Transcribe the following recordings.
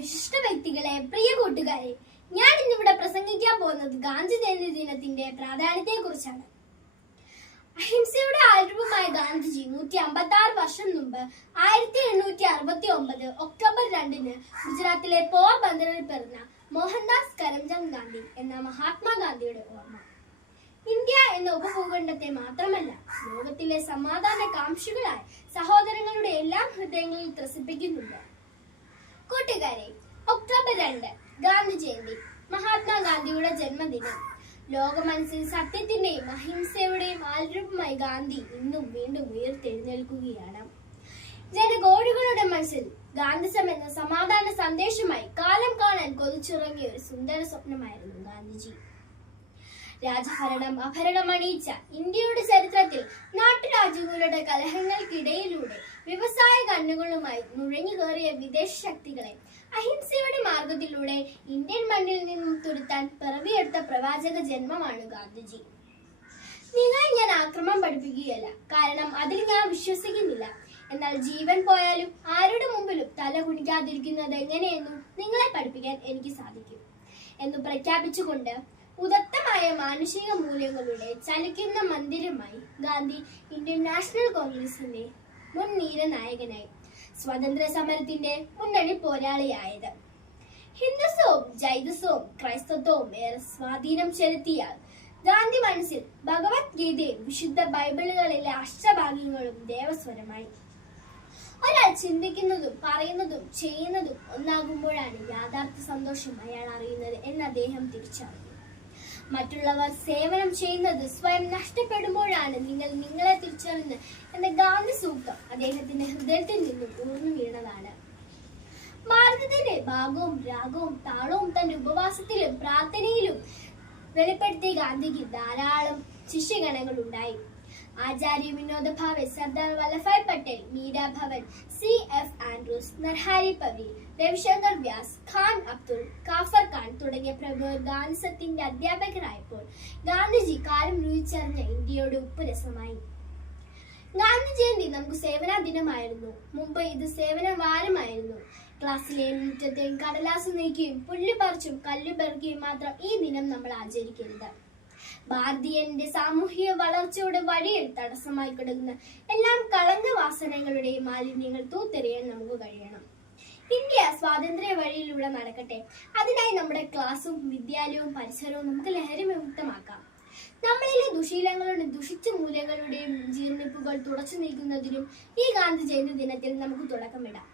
വിശിഷ്ട വ്യക്തികളെ പ്രിയ കൂട്ടുകാരെ ഞാൻ ഇന്നിവിടെ പ്രസംഗിക്കാൻ പോകുന്നത് ഗാന്ധി ജയന്തി ദിനത്തിന്റെ പ്രാധാന്യത്തെ കുറിച്ചാണ് അഹിംസയുടെ ആരൂപമായ ഗാന്ധിജി നൂറ്റി അമ്പത്തി ആറ് വർഷം മുമ്പ് ആയിരത്തി എണ്ണൂറ്റി അറുപത്തി ഒമ്പത് ഒക്ടോബർ രണ്ടിന് ഗുജറാത്തിലെ പോർബന്ദറിൽ പിറന്ന മോഹൻദാസ് കരംചന്ദ് ഗാന്ധി എന്ന മഹാത്മാഗാന്ധിയുടെ ഓർമ്മ. ഇന്ത്യ എന്ന ഉപഭൂഖണ്ഡത്തെ മാത്രമല്ല ലോകത്തിലെ സമാധാന കാംക്ഷികളായ സഹോദരങ്ങളുടെ എല്ലാം ഹൃദയങ്ങളിൽ ത്രസിപ്പിക്കുന്നുണ്ട്. കൂട്ടുകാരെ ഒക്ടോബർ രണ്ട് ഗാന്ധി ജയന്തി മഹാത്മാഗാന്ധിയുടെ ജന്മദിനം. ലോകമനസ്സിൽ സത്യത്തിന്റെയും അഹിംസയുടെയും ആൽരൂപമായി ഗാന്ധി ഇന്നും വീണ്ടും ഉയർത്തെഴുന്നേൽക്കുകയാണ്. ജനകോടികളുടെ മനസ്സിൽ ഗാന്ധിസം എന്ന സമാധാന സന്ദേശമായി കാലം കാണാൻ കൊതിച്ചിറങ്ങിയ ഒരു സുന്ദര സ്വപ്നമായിരുന്നു ഗാന്ധിജി. രാജഭരണം അഭരണമണിയിച്ച ഇന്ത്യയുടെ ചരിത്രത്തിൽ നാട്ടുരാജ്യങ്ങളുടെ കലഹങ്ങൾക്കിടയിലൂടെ വ്യവസായ കണ്ണുകളുമായി നുഴഞ്ഞു കയറിയ വിദേശ ശക്തികളെ അഹിംസയുടെ മാർഗത്തിലൂടെ ഇന്ത്യൻ മണ്ണിൽ നിന്നും തുരുത്താൻ പിറവിയെടുത്ത പ്രവാചക ജന്മമാണ് ഗാന്ധിജി. നിങ്ങളെ ഞാൻ ആക്രമം പഠിപ്പിക്കുകയല്ല. കാരണം അതിൽ ഞാൻ വിശ്വസിക്കുന്നില്ല. എന്നാൽ ജീവൻ പോയാലും ആരുടെ മുമ്പിലും തല കുനിക്കാതിരിക്കുന്നത് എങ്ങനെയെന്നും നിങ്ങളെ പഠിപ്പിക്കാൻ എനിക്ക് സാധിക്കും. എന്ന് പ്രഖ്യാപിച്ചുകൊണ്ട് ഉദത്തമായ മാനുഷിക മൂല്യങ്ങളുടെ ചലിക്കുന്ന മന്ദിരമായി ഗാന്ധി ഇന്ത്യൻ നാഷണൽ കോൺഗ്രസിന്റെ മുൻ നീരനായകനായി സ്വാതന്ത്ര്യ സമരത്തിന്റെ മുന്നണി പോരാളിയായത്. ഹിന്ദുസവും ജൈതസവും ക്രൈസ്തത്വവും ഏറെ സ്വാധീനം ചെലുത്തിയ ഗാന്ധി മനസ്സിൽ ഭഗവത്ഗീതയും വിശുദ്ധ ബൈബിളുകളിലെ അഷ്ടഭാഗ്യങ്ങളും ദേവസ്വരമായി. ഒരാൾ ചിന്തിക്കുന്നതും പറയുന്നതും ചെയ്യുന്നതും ഒന്നാകുമ്പോഴാണ് യാഥാർത്ഥ്യ സന്തോഷം അയാൾ അറിയുന്നത് എന്ന് അദ്ദേഹം തിരിച്ചറിഞ്ഞു. മറ്റുള്ളവർ സേവനം ചെയ്യുന്നത് സ്വയം നഷ്ടപ്പെടുമ്പോഴാണ് നിങ്ങൾ നിങ്ങളെ തിരിച്ചറിഞ്ഞ് എന്ന ഗാന്ധി സൂക്തം അദ്ദേഹത്തിന്റെ ഹൃദയത്തിൽ നിന്നും ഊർന്നു വീണതാണ്. ഭാരതത്തിന്റെ ഭാഗവും രാഗവും താളവും തന്റെ ഉപവാസത്തിലും പ്രാർത്ഥനയിലും വെളിപ്പെടുത്തിയ ഗാന്ധിക്ക് ധാരാളം ശിഷ്യഗണങ്ങൾ ഉണ്ടായി Acharya Vinoba Bhave Sardar Vallabhbhai Patel Mira Behn C F Andrews Narhari Pavi Ravishankar Vyas Khan Abdul Ghaffar Khan തുടങ്ങിയ പ്രമുഖർ ഗാന്ധിസത്തിന്റെ അധ്യാപകരായപ്പോൾ ഗാന്ധിജി കാലം രുചിച്ചറിഞ്ഞ ഇന്ത്യയുടെ ഉപ്പുരസമായി. ഗാന്ധി ജയന്തി നമുക്ക് സേവന ദിനമായിരുന്നു മുമ്പ് ഇത് സേവന വാരമായിരുന്നു ക്ലാസ്സിലെ മുറ്റത്തെയും കടലാസ് നീക്കിയും പുല്ല് പറിച്ചും കല്ല് പെറുക്കിയും മാത്രം ഈ ദിനം നമ്മൾ ആചരിക്കരുത്. ഭാരതീയന്റെ സാമൂഹിക വളർച്ചയുടെ വഴിയിൽ തടസ്സമായി കിടക്കുന്ന എല്ലാം കളങ്ക വാസനകളുടെയും മാലിന്യങ്ങൾ തൂത്തെറിയാൻ നമുക്ക് കഴിയണം. ഇന്ത്യ സ്വാതന്ത്ര്യ വഴിയിലൂടെ നടക്കട്ടെ. അതിനായി നമ്മുടെ ക്ലാസ്സും വിദ്യാലയവും പരിസരവും നമുക്ക് ലഹരി വിമുക്തമാക്കാം നമ്മളിലെ ദുശീലങ്ങളുടെ ദുഷിച്ച മൂലകളുടെയും ജീർണിപ്പുകൾ തുടച്ചു നീക്കുന്നതിനും ഈ ഗാന്ധി ജയന്തി ദിനത്തിൽ നമുക്ക് തുടക്കമിടാം.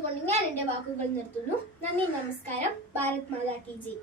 പറഞ്ഞുകൊണ്ട് ഞാൻ എന്റെ വാക്കുകൾ നിർത്തുന്നു. നന്ദി നമസ്കാരം. ഭാരത് മാതാ കി ജി.